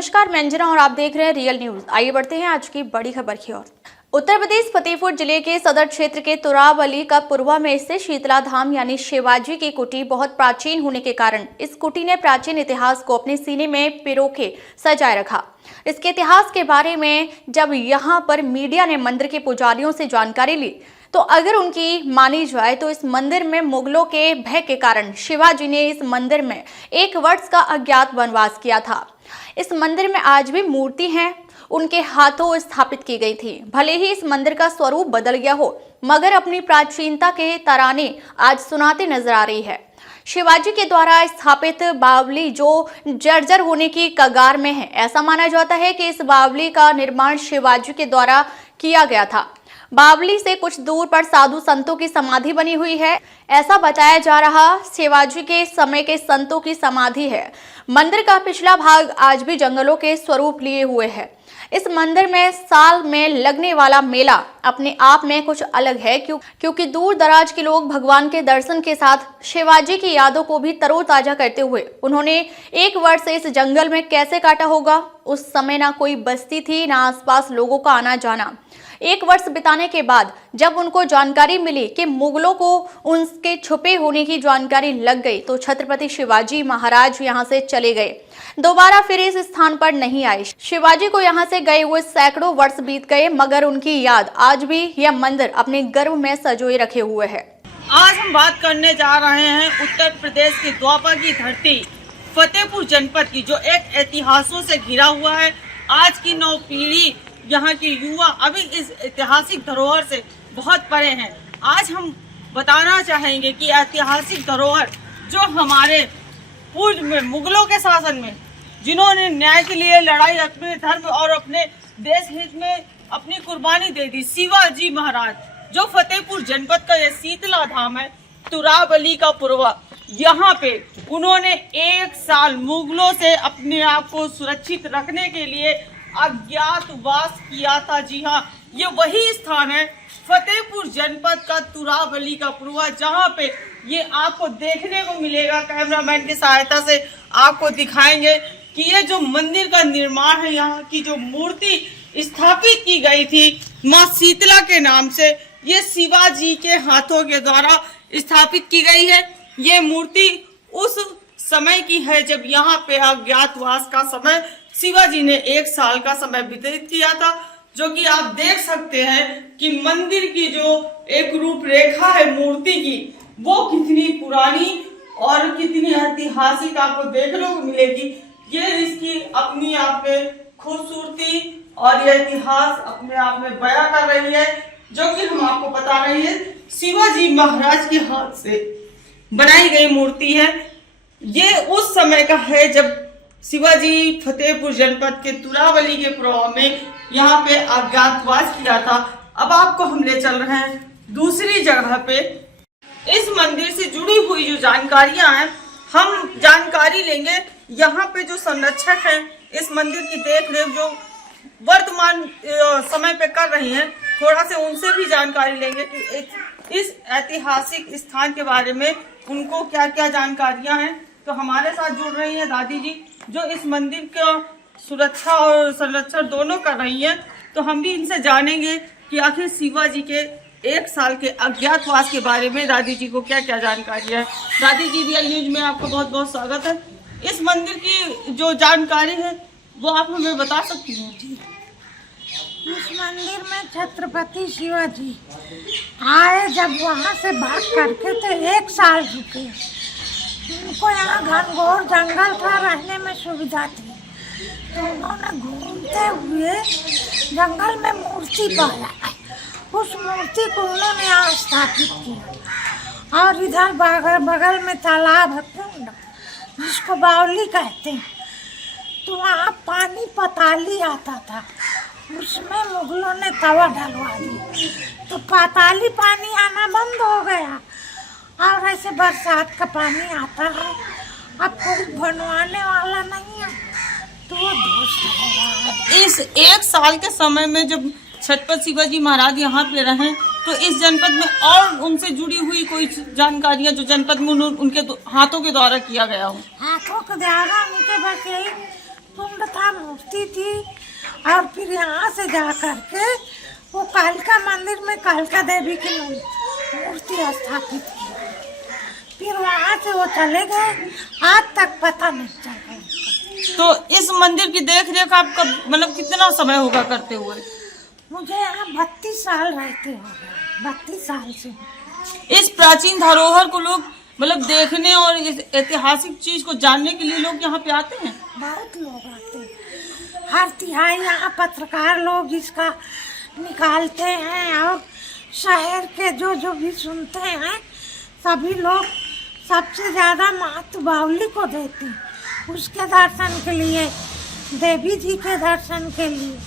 नमस्कार, मैं अंजना और आप देख रहे हैं रियल न्यूज। आइए बढ़ते हैं आज की बड़ी खबर की ओर। उत्तर प्रदेश फतेहपुर जिले के सदर क्षेत्र के तुरावली का पूर्वा में स्थित शीतला धाम यानी शिवाजी की कुटी बहुत प्राचीन होने के कारण इस कुटी ने प्राचीन इतिहास को अपने सीने में पिरोके सजाए रखा। इसके इतिहास के बारे में जब यहाँ पर मीडिया ने मंदिर के पुजारियों से जानकारी ली तो अगर उनकी मानी जाए तो इस मंदिर में मुगलों के भय के कारण शिवाजी ने इस मंदिर में 1 वर्ष का अज्ञात वनवास किया था। इस मंदिर में आज भी मूर्ति है उनके हाथों स्थापित की गई थी। भले ही इस मंदिर का स्वरूप बदल गया हो मगर अपनी प्राचीनता के तराने आज सुनाते नजर आ रही है। शिवाजी के द्वारा स्थापित बावली जो जर्जर होने की कगार में है। ऐसा माना जाता है कि इस बावली का निर्माण शिवाजी के द्वारा किया गया था। बावली से कुछ दूर पर साधु संतों की समाधि बनी हुई है। ऐसा बताया जा रहा शिवाजी के समय के संतों की समाधि है। मंदिर का पिछला भाग आज भी जंगलों के स्वरूप लिए हुए है। इस मंदिर में साल में लगने वाला मेला अपने आप में कुछ अलग है क्योंकि दूर दराज के लोग भगवान के दर्शन के साथ शिवाजी की यादों को भी तरोताजा करते हुए उन्होंने 1 वर्ष इस जंगल में कैसे काटा होगा। उस समय ना कोई बस्ती थी ना आसपास लोगों का आना जाना। 1 वर्ष बिताने के बाद जब उनको जानकारी मिली कि मुगलों को उनके छुपे होने की जानकारी लग गई तो छत्रपति शिवाजी महाराज यहाँ से चले गए। दोबारा फिर इस स्थान पर नहीं आए। शिवाजी को यहाँ से गए हुए सैकड़ों वर्ष बीत गए मगर उनकी याद आज भी यह मंदिर अपने गर्व में संजोए रखे हुए है। आज हम बात करने जा रहे हैं उत्तर प्रदेश की द्वापर की धरती फतेहपुर जनपद की, जो एक इतिहासों से घिरा हुआ है। आज की नौ पीढ़ी यहाँ के युवा अभी इस ऐतिहासिक धरोहर से बहुत परे हैं। आज हम बताना चाहेंगे कि ऐतिहासिक धरोहर जो हमारे पूर्व में मुगलों के शासन में जिन्होंने न्याय के लिए लड़ाई, अपने धर्म और अपने देश हित में अपनी कुर्बानी दे दी, शिवाजी महाराज, जो फतेहपुर जनपद का यह शीतला धाम है, तुरावली का पूर्वा, यहाँ पे उन्होंने 1 साल मुगलों से अपने आप को सुरक्षित रखने के लिए अज्ञातवास किया था। जी हाँ, ये वही स्थान है फतेहपुर जनपद का तुरावली का पूर्वा, जहाँ पे ये आपको देखने को मिलेगा। कैमरामैन की सहायता से आपको दिखाएंगे कि ये जो मंदिर का निर्माण है, यहाँ की जो मूर्ति स्थापित की गई थी माँ शीतला के नाम से, ये शिवाजी के हाथों के द्वारा स्थापित की गई है। ये मूर्ति उस समय की है जब यहाँ पे अज्ञातवास का समय शिवाजी ने 1 साल का समय व्यतीत किया था, जो कि आप देख सकते हैं कि मंदिर की जो एक रूपरेखा है मूर्ति की, वो कितनी पुरानी और कितनी ऐतिहासिक आपको देखने को मिलेगी। ये इसकी अपनी आप में खूबसूरती और ये इतिहास अपने आप में बयां कर रही है, जो कि हम आपको बता रही है शिवाजी महाराज के हाथ से बनाई गई मूर्ति है। ये उस समय का है जब शिवाजी फतेहपुर जनपद के तुरावली के पूर्व में यहाँ पे अज्ञातवास किया था। अब आपको हम ले चल रहे हैं दूसरी जगह पे। इस मंदिर से जुड़ी हुई जो जानकारियां हैं, हम जानकारी लेंगे यहाँ पे जो संरक्षक हैं इस मंदिर की देख रेख जो वर्तमान समय पे कर रही हैं, थोड़ा से उनसे भी जानकारी लेंगे कि इस ऐतिहासिक स्थान के बारे में उनको क्या क्या जानकारियां हैं। तो हमारे साथ जुड़ रही हैं दादी जी, जो इस मंदिर का सुरक्षा और संरक्षण दोनों कर रही हैं। तो हम भी इनसे जानेंगे कि आखिर शिवाजी के 1 साल के अज्ञातवास के बारे में दादी जी को क्या क्या जानकारी है। दादी जी, रियल न्यूज में आपका बहुत बहुत स्वागत है। इस मंदिर की जो जानकारी है वो आप हमें बता सकती हैं? जी, इस मंदिर में छत्रपति शिवाजी आए, जब वहाँ से भाग करके तो 1 साल रुके। उनको यहाँ घनघोर जंगल था, रहने में सुविधा थी, तो उन्होंने घूमते हुए जंगल में मूर्ति पाया। उस मूर्ति को उन्होंने यहाँ स्थापित किया और इधर बगल में तालाब है, कुंड, जिसको बावली कहते हैं। तो वहाँ पानी पताली आता था, उसमें मुगलों ने तवा डलवा दिया तो पाताली पानी आना बंद हो गया और ऐसे बरसात का पानी आता है। अब कोई बनवाने वाला नहीं है तो वो ध्वस्त हो रहा है। इस 1 साल के समय में जब छत्रपति शिवाजी महाराज यहाँ पे रहे तो इस जनपद में और उनसे जुड़ी हुई कोई जानकारियाँ जो जनपद में उनके हाथों के द्वारा किया गया हो? हाथों के द्वारा उनके बस यही कुंड था, मूर्ति थी, और फिर यहाँ से जा करके वो कालिका मंदिर में कालिका देवी की मूर्ति स्थापित की। फिर वहाँ से वो चले गए, आज तक पता नहीं चला उनका। तो इस मंदिर की देख रेख आप कब मतलब कितना समय होगा करते हुए? मुझे यहाँ 32 साल रहते हो गए, 32 साल से। इस प्राचीन धरोहर को लोग मतलब देखने और इस ऐतिहासिक चीज को जानने के लिए लोग यहाँ पे आते हैं। बहुत लोग आते हैं, हर तिहाई यहाँ पत्रकार लोग इसका निकालते हैं, और शहर के जो भी सुनते हैं सभी लोग सबसे ज़्यादा महत्व बावली को देते हैं, उसके दर्शन के लिए, देवी जी के दर्शन के लिए।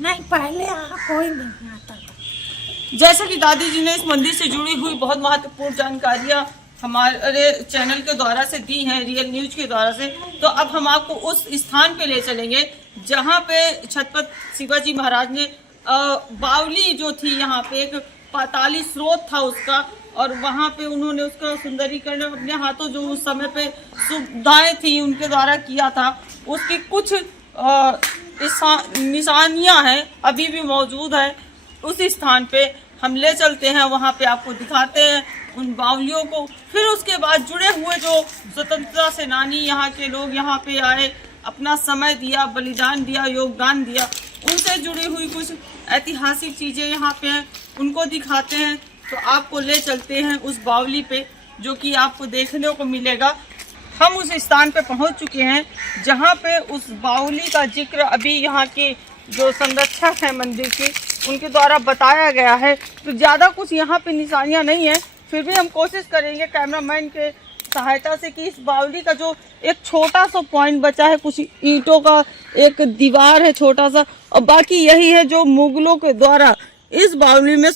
नहीं, पहले यहाँ कोई नहीं आता था। जैसा कि दादी जी ने इस मंदिर से जुड़ी हुई बहुत महत्वपूर्ण जानकारियाँ हमारे चैनल के द्वारा से दी हैं, रियल न्यूज के द्वारा से, तो अब हम आपको उस स्थान पे ले चलेंगे जहाँ पे छत्रपति शिवाजी महाराज ने बावली जो थी, यहाँ पे एक पाताली स्रोत था उसका, और वहाँ पे उन्होंने उसका सुंदरीकरण अपने हाथों जो उस समय पे सुविधाएं थी उनके द्वारा किया था, उसकी कुछ निशानियाँ हैं अभी भी मौजूद है। उस स्थान पे हम ले चलते हैं, वहाँ पे आपको दिखाते हैं उन बावलियों को। फिर उसके बाद जुड़े हुए जो स्वतंत्रता सेनानी यहाँ के लोग यहाँ पे आए, अपना समय दिया, बलिदान दिया, योगदान दिया, उनसे जुड़ी हुई कुछ ऐतिहासिक चीज़ें यहाँ पे हैं, उनको दिखाते हैं। तो आपको ले चलते हैं उस बावली पे, जो कि आपको देखने को मिलेगा। हम उस स्थान पे पहुँच चुके हैं जहाँ पे उस बावली का जिक्र अभी यहाँ के जो संरक्षक हैं मंदिर के, उनके द्वारा बताया गया है। तो ज़्यादा कुछ यहाँ पे निशानियाँ नहीं है, फिर भी हम कोशिश करेंगे कैमरामैन के सहायता से कि इस बावली का जो एक छोटा सा पॉइंट बचा है, कुछ ईंटों का एक दीवार है छोटा सा, और बाकी यही है जो मुगलों के द्वारा इस बावली में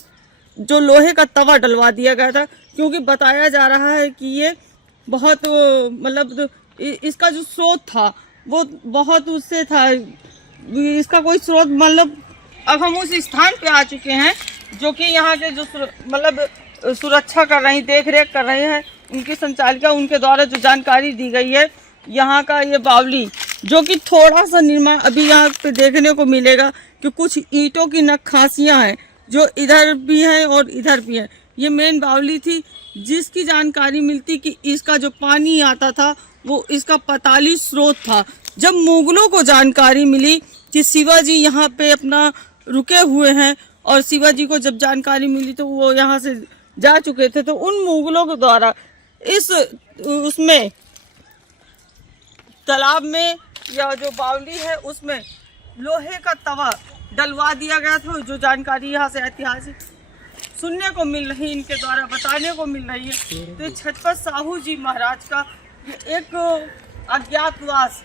जो लोहे का तवा डलवा दिया गया था, क्योंकि बताया जा रहा है कि ये बहुत मतलब इसका जो स्रोत था वो बहुत उससे था, इसका कोई स्रोत मतलब। अब हम उस स्थान पे आ चुके हैं जो कि यहाँ के जो मतलब सुरक्षा कर रही, देख रेख कर रहे हैं, उनकी संचालिका, उनके द्वारा जो जानकारी दी गई है, यहाँ का ये बावली जो कि थोड़ा सा निर्माण अभी यहाँ पे देखने को मिलेगा कि कुछ ईंटों की नक्काशियाँ हैं जो इधर भी हैं और इधर भी हैं। ये मेन बावली थी जिसकी जानकारी मिलती कि इसका जो पानी आता था वो इसका पाताली स्रोत था। जब मुगलों को जानकारी मिली कि शिवाजी यहाँ पे अपना रुके हुए हैं, और शिवाजी को जब जानकारी मिली तो वो यहाँ से जा चुके थे, तो उन मुगलों के द्वारा इस उसमें तालाब में या जो बावली है उसमें लोहे का तवा डलवा दिया गया था। जो जानकारी यहाँ से ऐतिहासिक सुनने को मिल रही, इनके द्वारा बताने को मिल रही है, तो छत्रपति साहू जी महाराज का ये एक अज्ञातवास,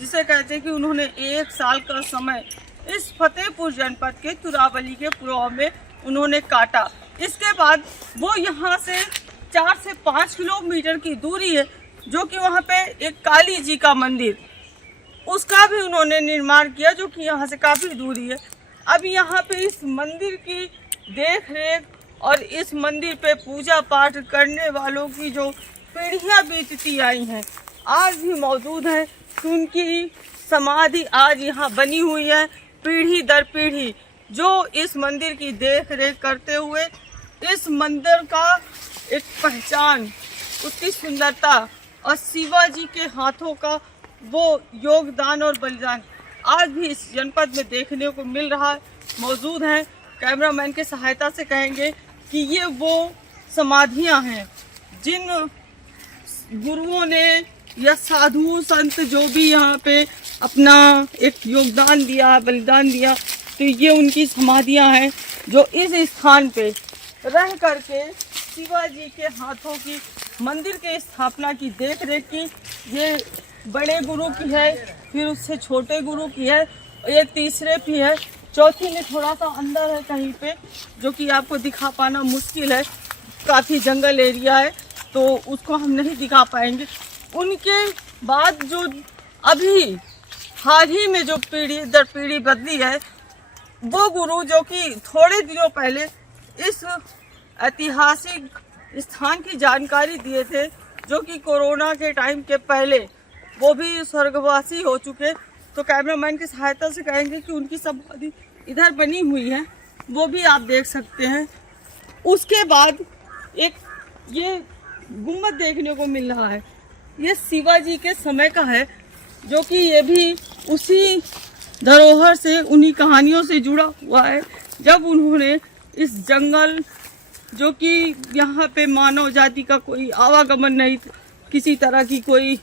जिसे कहते हैं कि उन्होंने 1 साल का समय इस फतेहपुर जनपद के तुरावली के पूर्व में उन्होंने काटा। इसके बाद वो यहाँ से 4 से 5 किलोमीटर की दूरी है जो कि वहाँ पे एक काली जी का मंदिर, उसका भी उन्होंने निर्माण किया, जो कि यहाँ से काफ़ी दूरी है। अब यहाँ पे इस मंदिर की देख रेख और इस मंदिर पे पूजा पाठ करने वालों की जो पीढ़ियाँ बीतती आई हैं आज भी मौजूद हैं। तो उनकी समाधि आज यहाँ बनी हुई है, पीढ़ी दर पीढ़ी, जो इस मंदिर की देख रेख करते हुए इस मंदिर का एक पहचान, उसकी सुंदरता और शिवाजी के हाथों का वो योगदान और बलिदान आज भी इस जनपद में देखने को मिल रहा है, मौजूद हैं। कैमरामैन के सहायता से कहेंगे कि ये वो समाधियां हैं जिन गुरुओं ने या साधु संत जो भी यहाँ पे अपना एक योगदान दिया, बलिदान दिया, तो ये उनकी समाधियां हैं जो इस स्थान पे रह करके शिवाजी के हाथों की मंदिर के स्थापना की देख रेख की। ये बड़े गुरु की है, फिर उससे छोटे गुरु की है, ये तीसरे भी है, चौथी में थोड़ा सा अंदर है कहीं पे, जो कि आपको दिखा पाना मुश्किल है, काफ़ी जंगल एरिया है तो उसको हम नहीं दिखा पाएंगे। उनके बाद जो अभी हाल ही में जो पीढ़ी दर पीढ़ी बदली है, वो गुरु जो कि थोड़े दिनों पहले इस ऐतिहासिक स्थान की जानकारी दिए थे, जो कि कोरोना के टाइम के पहले वो भी स्वर्गवासी हो चुके, तो कैमरामैन की सहायता से कहेंगे कि उनकी समाधि इधर बनी हुई है, वो भी आप देख सकते हैं। उसके बाद एक ये गुम्बद देखने को मिल रहा है, ये शिवाजी के समय का है, जो कि ये भी उसी धरोहर से, उन्हीं कहानियों से जुड़ा हुआ है, जब उन्होंने इस जंगल, जो कि यहाँ पे मानव जाति का कोई आवागमन नहीं, किसी तरह की कोई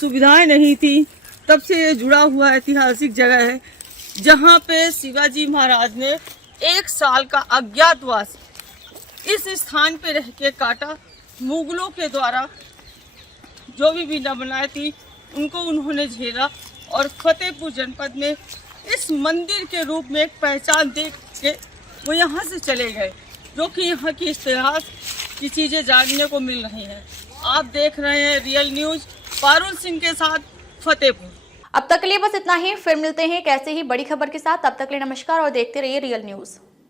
सुविधाएं नहीं थी, तब से ये जुड़ा हुआ ऐतिहासिक जगह है, जहाँ पे शिवाजी महाराज ने 1 साल का अज्ञातवास इस स्थान पे रह के काटा। मुगलों के द्वारा जो भी विडंबनाएं थी उनको उन्होंने झेला और फतेहपुर जनपद में इस मंदिर के रूप में एक पहचान दे के वो यहाँ से चले गए, जो कि यहाँ की इतिहास की चीज़ें जानने को मिल रही हैं। आप देख रहे हैं रियल न्यूज़, पारुल सिंह के साथ, फतेहपुर। अब तक के लिए बस इतना ही, फिर मिलते हैं एक ऐसे ही बड़ी खबर के साथ। तब तक के लिए नमस्कार और देखते रहिए रियल न्यूज़।